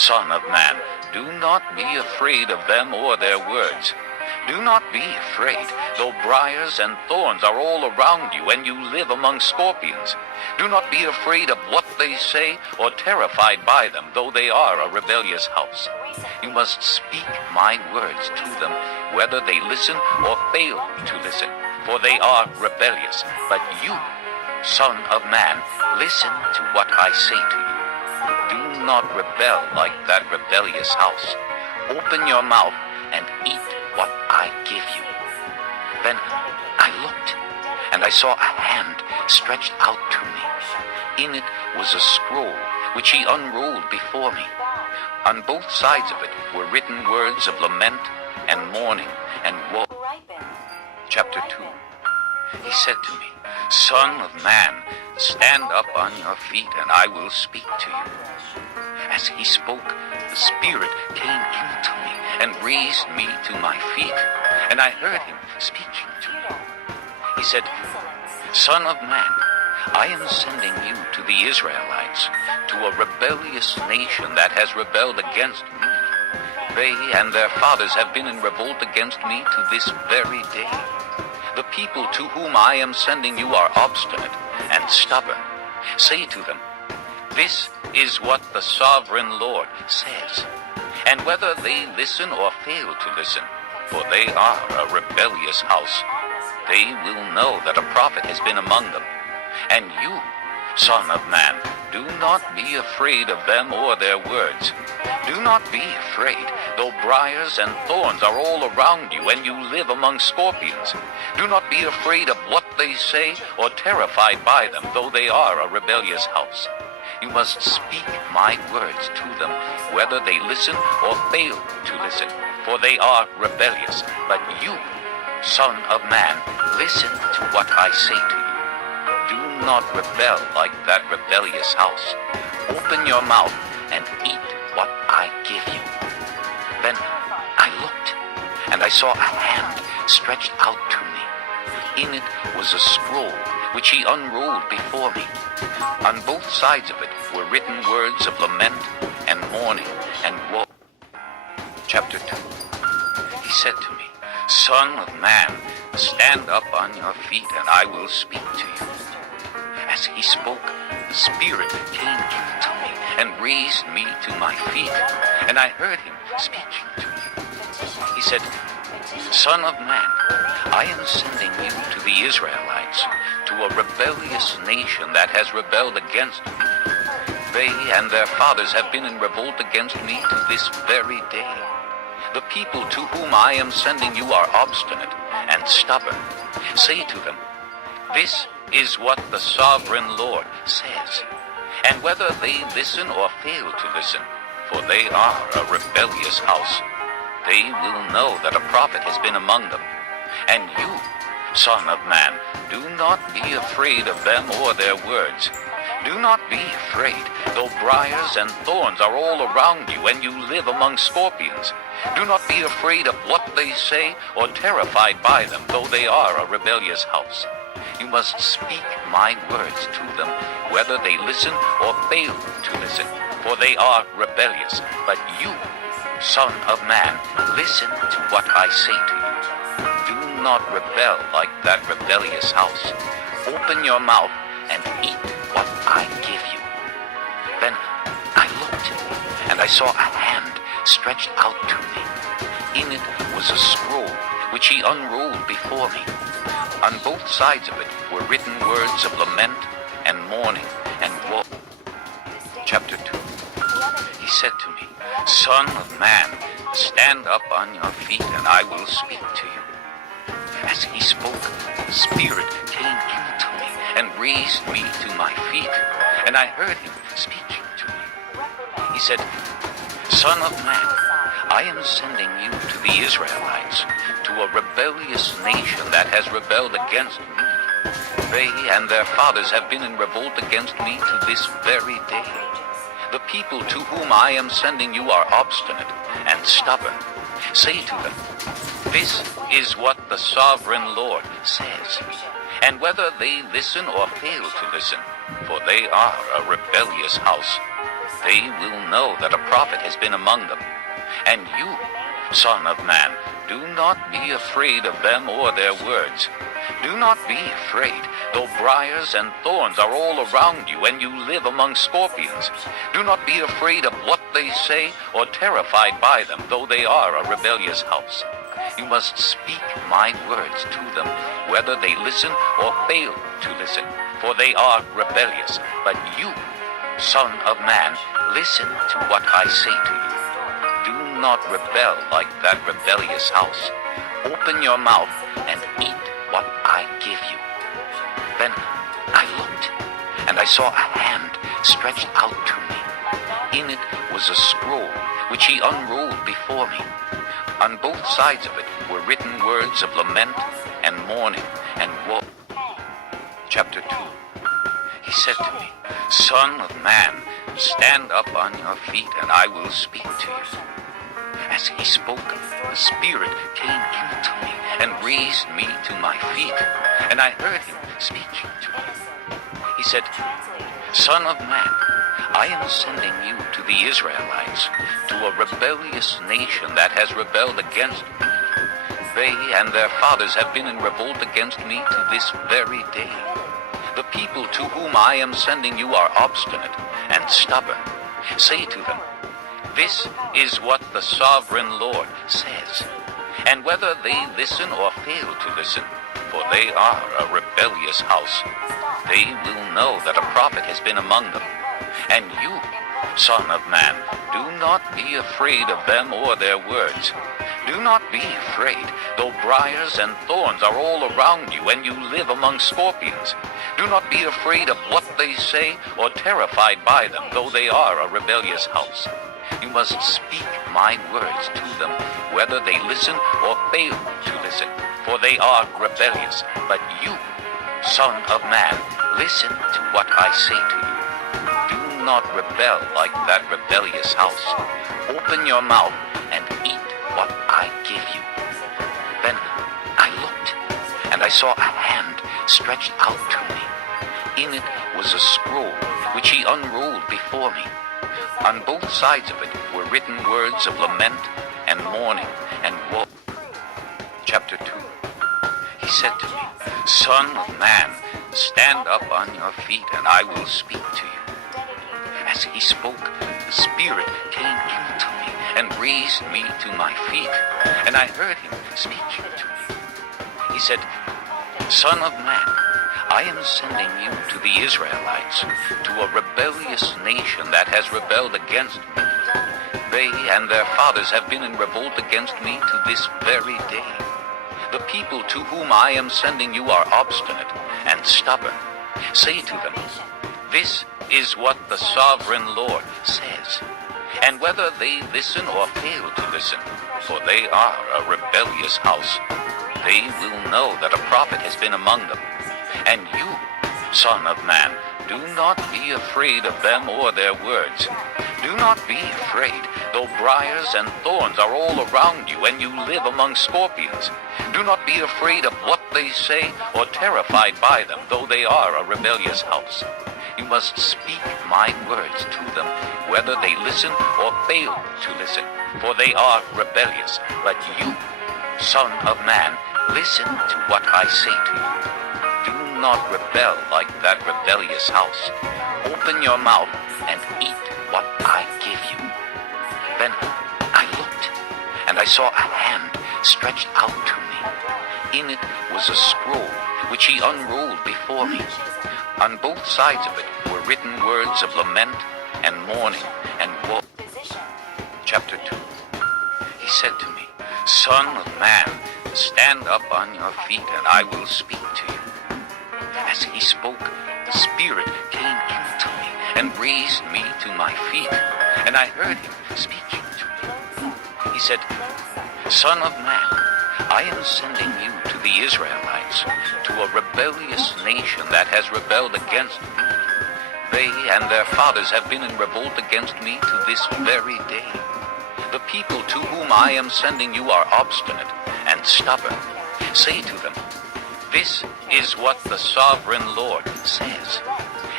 Son of man, do not be afraid of them or their words. Do not be afraid, though briars and thorns are all around you, and you live among scorpions. Do not be afraid of what they say, or terrified by them, though they are a rebellious house. You must speak my words to them, whether they listen or fail to listen, for they are rebellious. But you, Son of man, listen to what I say to you. Do not rebel like that rebellious house. Open your mouth and eat what I give you. Then I looked, and I saw a hand stretched out to me. In it was a scroll, which he unrolled before me. On both sides of it were written words of lament and mourning and woe. Chapter 2. He said to me, Son of man, stand up on your feet, and I will speak to you. As he spoke, the Spirit came into me and raised me to my feet, and I heard him speaking to me. He said, Son of man, I am sending you to the Israelites, to a rebellious nation that has rebelled against me. They and their fathers have been in revolt against me to this very day. The people to whom I am sending you are obstinate and stubborn. Say to them, This is what the sovereign Lord says. And whether they listen or fail to listen, for they are a rebellious house, they will know that a prophet has been among them. And you, Son of man, do not be afraid of them or their words. Do not be afraid, though briars and thorns are all around you, and you live among scorpions. Do not be afraid of what they say, or terrified by them, though they are a rebellious house. You must speak my words to them, whether they listen or fail to listen, for they are rebellious. But you, Son of man, listen to what I say to you. Do not rebel like that rebellious house. Open your mouth and eat what I give you. Then I looked, and I saw a hand stretched out to me. In it was a scroll, which he unrolled before me. On both sides of it were written words of lament and mourning and woe. Chapter 2. He said to me, Son of man, stand up on your feet, and I will speak to you. As he spoke, the Spirit came into me and raised me to my feet, and I heard him speaking to me. He said, Son of man, I am sending you to the Israelites, to a rebellious nation that has rebelled against me. They and their fathers have been in revolt against me to this very day. The people to whom I am sending you are obstinate and stubborn. Say to them, This is what the sovereign Lord says. And whether they listen or fail to listen, for they are a rebellious house, they will know that a prophet has been among them. And you, Son of man, do not be afraid of them or their words. Do not be afraid, though briars and thorns are all around you, and you live among scorpions. Do not be afraid of what they say, or terrified by them, though they are a rebellious house. You must speak my words to them, whether they listen or fail to listen, for they are rebellious. But you, Son of man, listen to what I say to you. Do not rebel like that rebellious house. Open your mouth and eat what I give you. Then I looked, and I saw a hand stretched out to me. In it was a scroll, which he unrolled before me. On both sides of it were written words of lament and mourning and woe. Chapter 2. He said to me, Son of man, stand up on your feet, and I will speak to you. As he spoke, the Spirit came into me and raised me to my feet, and I heard him speaking to me. He said, Son of man, I am sending you to the Israelites, to a rebellious nation that has rebelled against me. They and their fathers have been in revolt against me to this very day. The people to whom I am sending you are obstinate and stubborn. Say to them, This is what the sovereign Lord says. And whether they listen or fail to listen, for they are a rebellious house, they will know that a prophet has been among them. And you, Son of Man, do not be afraid of them or their words. Do not be afraid, though briars and thorns are all around you and you live among scorpions. Do not be afraid of what they say or terrified by them, though they are a rebellious house. You must speak my words to them, whether they listen or fail to listen, for they are rebellious. But you, Son of Man, listen to what I say to you. Do not rebel like that rebellious house. Open your mouth and eat what I give you. Then I looked, and I saw a hand stretched out to me. In it was a scroll, which he unrolled before me. On both sides of it were written words of lament and mourning and woe. Chapter 2. He said to me, Son of man, stand up on your feet, and I will speak to you. As he spoke, the Spirit came into me and raised me to my feet, and I heard him speaking to me. He said, Son of man, I am sending you to the Israelites, to a rebellious nation that has rebelled against me. They and their fathers have been in revolt against me to this very day. The people to whom I am sending you are obstinate and stubborn. Say to them, this is what the sovereign Lord says. And whether they listen or fail to listen, for they are a rebellious house, they will know that a prophet has been among them. And you, Son of man, do not be afraid of them or their words. Do not be afraid, though briars and thorns are all around you and you live among scorpions. Do not be afraid of what they say or terrified by them, though they are a rebellious house. You must speak my words to them, whether they listen or fail to listen, for they are rebellious. But you, Son of man, listen to what I say to you. Do not rebel like that rebellious house. Open your mouth and eat what I give you. Then I looked, and I saw a hand stretched out to me. In it was a scroll, which he unrolled before me. On both sides of it were written words of lament and mourning and woe. Chapter 2. He said to me, Son of man, stand up on your feet, and I will speak to you. As he spoke, the Spirit came into me and raised me to my feet, and I heard him speaking to me. He said, Son of man, I am sending you to the Israelites, to a rebellious nation that has rebelled against me. They and their fathers have been in revolt against me to this very day. The people to whom I am sending you are obstinate and stubborn. Say to them, this is what the sovereign Lord says. And whether they listen or fail to listen, for they are a rebellious house, they will know that a prophet has been among them. And you, Son of man, do not be afraid of them or their words. Do not be afraid, though briars and thorns are all around you and you live among scorpions. Do not be afraid of what they say or terrified by them, though they are a rebellious house. You must speak my words to them, whether they listen or fail to listen, for they are rebellious. But you, Son of man, listen to what I say to you. Do not rebel like that rebellious house. Open your mouth and eat what I give you. Then I looked, and I saw a hand stretched out to me. In it was a scroll, which he unrolled before me. On both sides of it were written words of lament and mourning and woe. Chapter 2. He said to me, Son of man, stand up on your feet, and I will speak to you. As he spoke, the Spirit came into me and raised me to my feet, and I heard him speaking to me. He said, Son of man, I am sending you to the Israelites, to a rebellious nation that has rebelled against me. They and their fathers have been in revolt against me to this very day. The people to whom I am sending you are obstinate and stubborn. Say to them, this is what the sovereign Lord says.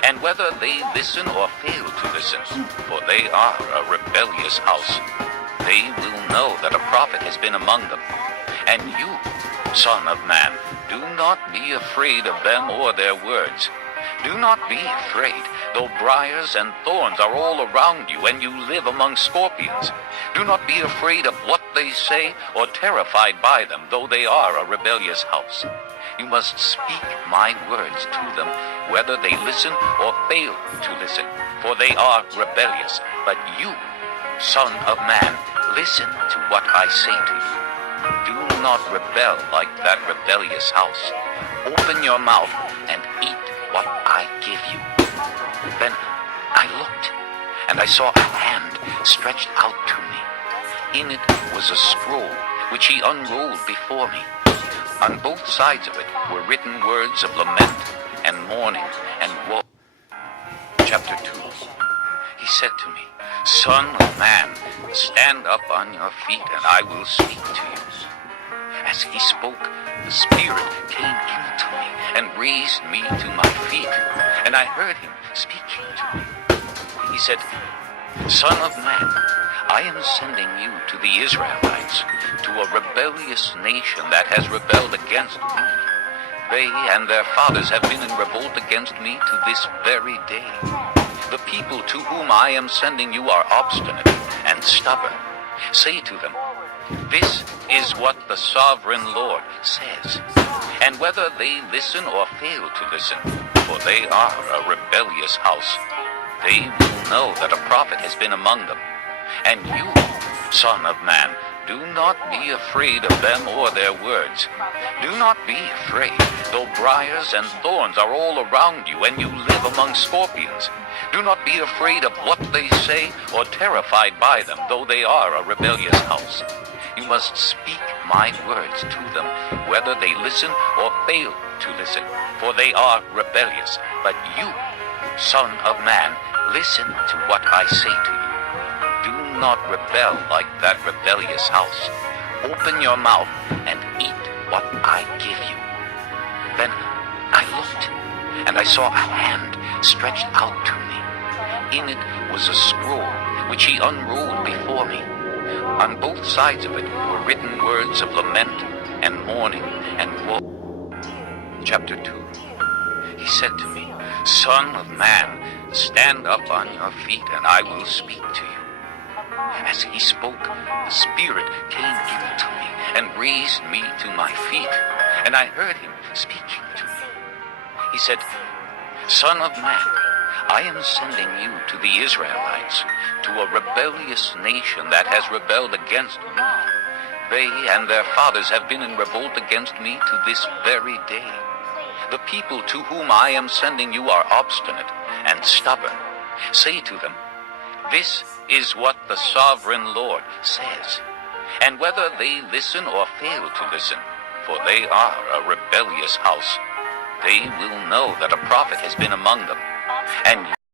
and whether they listen or fail to listen, for they are a rebellious house, they will know that a prophet has been among them. And you, Son of Man, do not be afraid of them or their words. Do not be afraid, though briars and thorns are all around you, and you live among scorpions. Do not be afraid of what they say, or terrified by them, though they are a rebellious house. You must speak my words to them, whether they listen or fail to listen, for they are rebellious. But you, Son of Man, listen to what I say to you. Do not rebel like that rebellious house. Open your mouth and eat what I give you. Then I looked, and I saw a hand stretched out to me. In it was a scroll, which he unrolled before me. On both sides of it were written words of lament and mourning and woe. Chapter 2. He said to me, Son of man, stand up on your feet, and I will speak to you. As he spoke, the Spirit came into me and raised me to my feet, and I heard him speaking to me. He said, Son of man, I am sending you to the Israelites, to a rebellious nation that has rebelled against me. They and their fathers have been in revolt against me to this very day. The people to whom I am sending you are obstinate and stubborn. Say to them, this is what the sovereign Lord says. And whether they listen or fail to listen, for they are a rebellious house, they will know that a prophet has been among them. And you, Son of man, do not be afraid of them or their words. Do not be afraid, though briars and thorns are all around you, and you live among scorpions. Do not be afraid of what they say, or terrified by them, though they are a rebellious house. You must speak my words to them, whether they listen or fail to listen, for they are rebellious. But you, Son of man, listen to what I say to you. Do not rebel like that rebellious house. Open your mouth and eat what I give you. Then I looked, and I saw a hand stretched out to me. In it was a scroll, which he unrolled before me. On both sides of it were written words of lament and mourning and woe. Chapter 2. He said to me, Son of man, stand up on your feet, and I will speak to you. As he spoke, the Spirit came into me and raised me to my feet, and I heard him speaking to me. He said, Son of man, I am sending you to the Israelites, to a rebellious nation that has rebelled against me. They and their fathers have been in revolt against me to this very day. The people to whom I am sending you are obstinate and stubborn. Say to them, this is what the sovereign Lord says. And whether they listen or fail to listen, for they are a rebellious house, they will know that a prophet has been among them. And